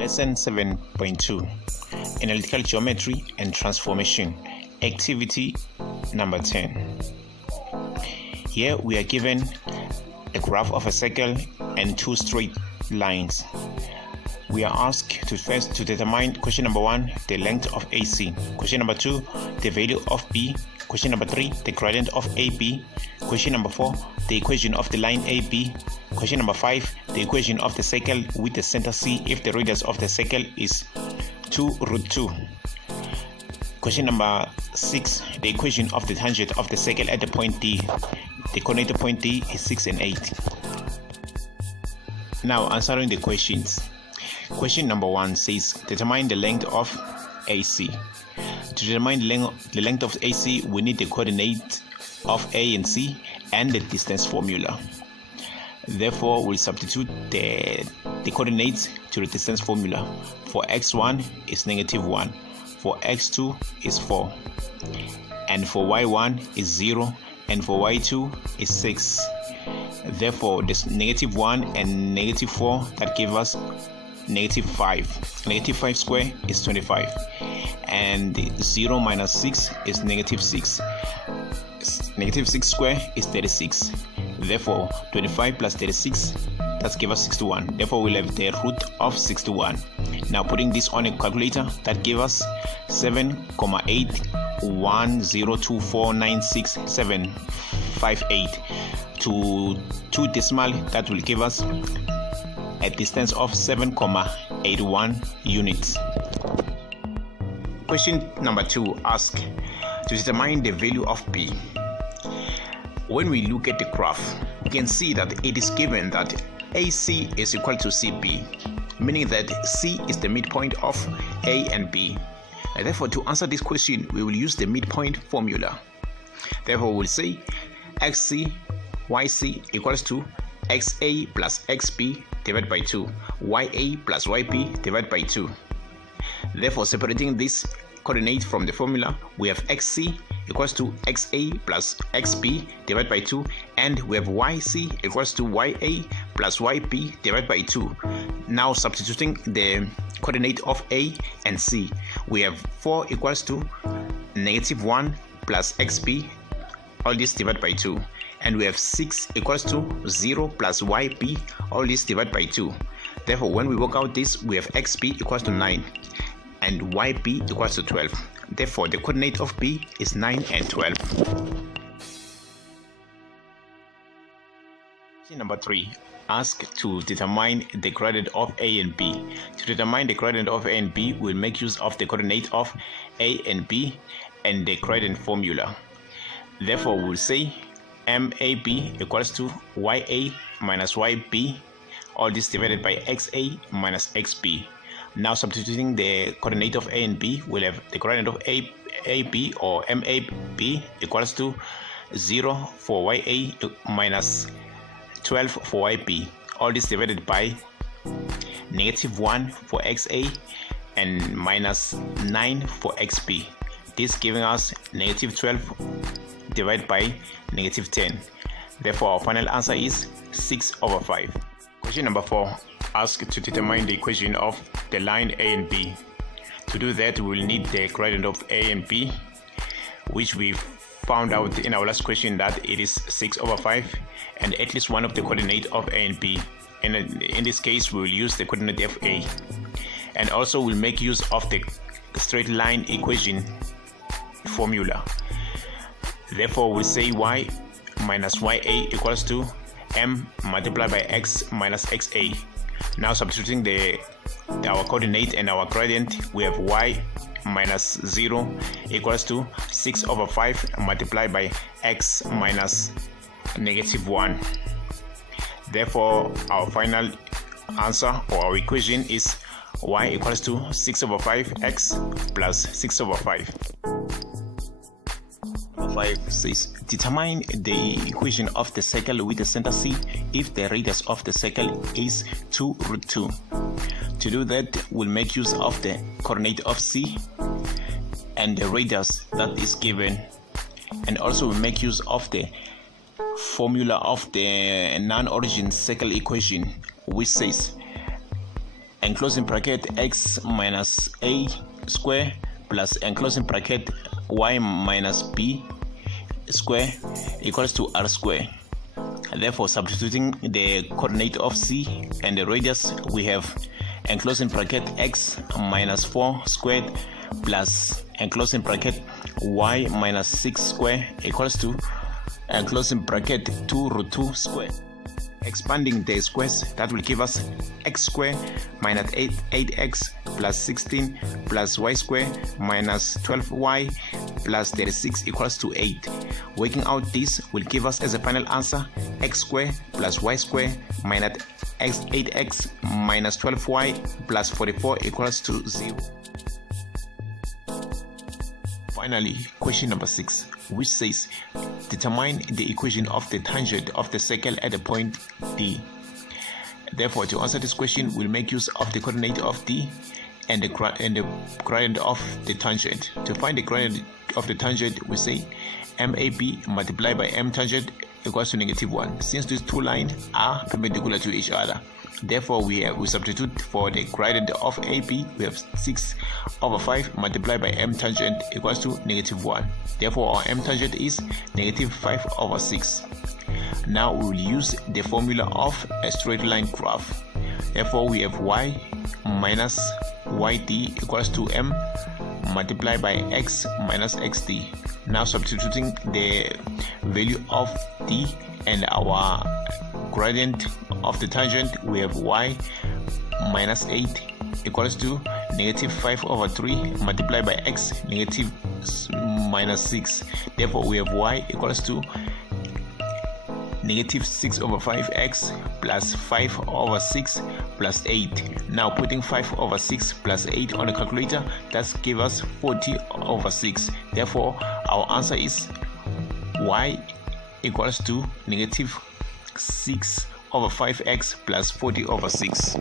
Lesson 7.2 Analytical Geometry and Transformation, Activity number 10. Here we are given a graph of a circle and two straight lines. We are asked to first to determine question number 1, the length of AC. Question number 2, the value of B. Question number 3, the gradient of AB. Question number 4, the equation of the line AB. Question number 5, the equation of the circle with the center C if the radius of the circle is 2√2. Question number 6, the equation of the tangent of the circle at the point D. The coordinate point D is 6 and 8. Now answering the questions. Question number 1 says determine the length of AC. To determine the length of AC, we need the coordinate of A and C and the distance formula. Therefore, we'll substitute the coordinates to the distance formula. For x1 is -1, for x2 is 4, and for y1 is 0, and for y2 is 6. Therefore, this -1 and -4 that give us -5. -5 square is 25, and 0 minus 6 is -6. -6 square is 36. Therefore, 25 plus 36, that gives us 61. Therefore, we'll have the root of 61. Now, putting this on a calculator, that gives us 7,8102496,758. To 2 decimal, that will give us a distance of 7,81 units. Question number 2 asks to determine the value of B. When we look at the graph, we can see that it is given that AC is equal to CB, meaning that C is the midpoint of A and B. And therefore, to answer this question, we will use the midpoint formula. Therefore, we'll say XC YC equals to XA plus XB divided by 2, YA plus YB divided by 2. Therefore, separating this coordinate from the formula, we have XC equals to XA plus XB divided by 2, and we have YC equals to YA plus YB divided by 2. Now substituting the coordinate of A and C, we have 4 equals to -1 plus XB, all this divided by 2, and we have 6 equals to 0 plus YB, all this divided by 2. Therefore, when we work out this, we have XB equals to 9 and YB equals to 12. Therefore, the coordinate of B is 9 and 12. Question number 3 asks to determine the gradient of A and B. To determine the gradient of A and B, we'll make use of the coordinate of A and B and the gradient formula. Therefore, we'll say MAB equals to YA minus YB, all this divided by XA minus XB. Now substituting the coordinate of A and B, we'll have the gradient of AB or MAB equals to 0 for YA minus 12 for YB, all this divided by -1 for XA and minus 9 for XB. This giving us -12 divided by -10. Therefore, our final answer is 6/5. Question number 4 asks to determine the equation of the line A and B. To do that, we will need the gradient of A and B, which we found out in our last question that it is 6/5, and at least one of the coordinate of A and B. And in this case, we will use the coordinate of A, and also we'll make use of the straight line equation formula. Therefore, we say Y minus YA equals to M multiplied by X minus XA. Now substituting our coordinate and our gradient, we have Y minus 0 equals to 6/5 multiplied by X minus -1. Therefore, our final answer or our equation is Y equals to 6/5 X plus 6/5. 5 says determine the equation of the circle with the center C if the radius of the circle is 2√2. To do that, we'll make use of the coordinate of C and the radius that is given, and also we'll make use of the formula of the non-origin circle equation, which says enclosing bracket x minus a square plus enclosing bracket y minus b square equals to r square. Therefore, substituting the coordinate of c and the radius, we have enclosing bracket x minus 4 squared plus enclosing bracket y minus 6 square equals to enclosing bracket 2 root 2 square. Expanding the squares, that will give us x square minus 8x plus 16 plus y square minus 12y plus 36 equals to 8. Working out this will give us as a final answer x square plus y square minus 8x minus 12y plus 44 equals to 0. Finally, question number 6, which says determine the equation of the tangent of the circle at the point D. Therefore, to answer this question, we'll make use of the coordinate of D and the gradient of the tangent. To find the gradient of the tangent, we say MAB multiplied by M tangent equals to -1. Since these two lines are perpendicular to each other, therefore we substitute for the gradient of AB. We have 6/5 multiplied by M tangent equals to -1. Therefore our M tangent is -5/6. Now we will use the formula of a straight line graph. Therefore we have y minus yd equals to m multiplied by x minus xd. Now substituting the value of d and our gradient of the tangent, we have y minus 8 equals to -5/3 multiplied by x minus 6. Therefore we have y equals to -6/5x plus 5/6 plus 8. Now putting 5/6 plus 8 on the calculator, that gives us 40/6. Therefore our answer is y equals to -6/5x plus 40/6.